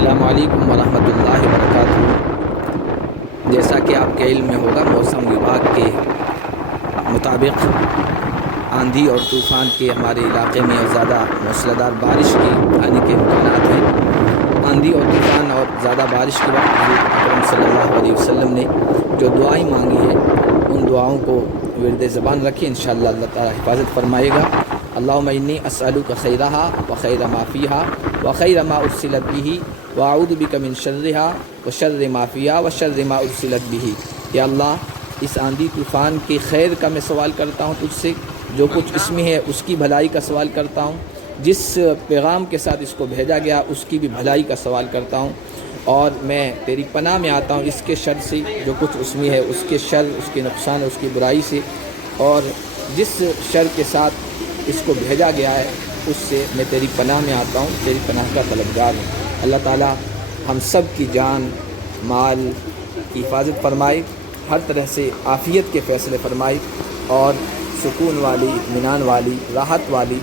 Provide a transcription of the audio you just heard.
السلام علیکم ورحمۃ اللہ وبرکاتہ۔ جیسا کہ آپ کے علم میں ہوگا، موسم وبھاگ کے مطابق آندھی اور طوفان کے ہمارے علاقے میں زیادہ موسلادھار بارش کے آنے کے امکانات ہیں۔ آندھی اور طوفان اور زیادہ بارش کے وقت حضور اکرم صلی اللہ علیہ وسلم نے جو دعائیں مانگی ہیں، ان دعاؤں کو ورد زبان رکھیں، انشاءاللہ اللہ تعالیٰ حفاظت فرمائے گا۔ اللہم انی اسألک خیرہا وخیر ما فیہا وخیر ما ارسلت بہ واعوذ بک من شرہا وشر ما فیہا وشر ما ارسلت بہ۔ یا اللہ، اس آندھی طوفان کے خیر کا میں سوال کرتا ہوں تجھ سے، جو کچھ اس میں ہے اس کی بھلائی کا سوال کرتا ہوں، جس پیغام کے ساتھ اس کو بھیجا گیا اس کی بھی بھلائی کا سوال کرتا ہوں، اور میں تیری پناہ میں آتا ہوں اس کے شر سے، جو کچھ اس میں ہے اس کے شر، اس کے نقصان، اس کی برائی سے، اور جس شر کے ساتھ اس کو بھیجا گیا ہے اس سے میں تیری پناہ میں آتا ہوں، تیری پناہ کا طلبگار ہوں۔ اللہ تعالیٰ ہم سب کی جان مال کی حفاظت فرمائے، ہر طرح سے عافیت کے فیصلے فرمائے، اور سکون والی، اطمینان والی، راحت والی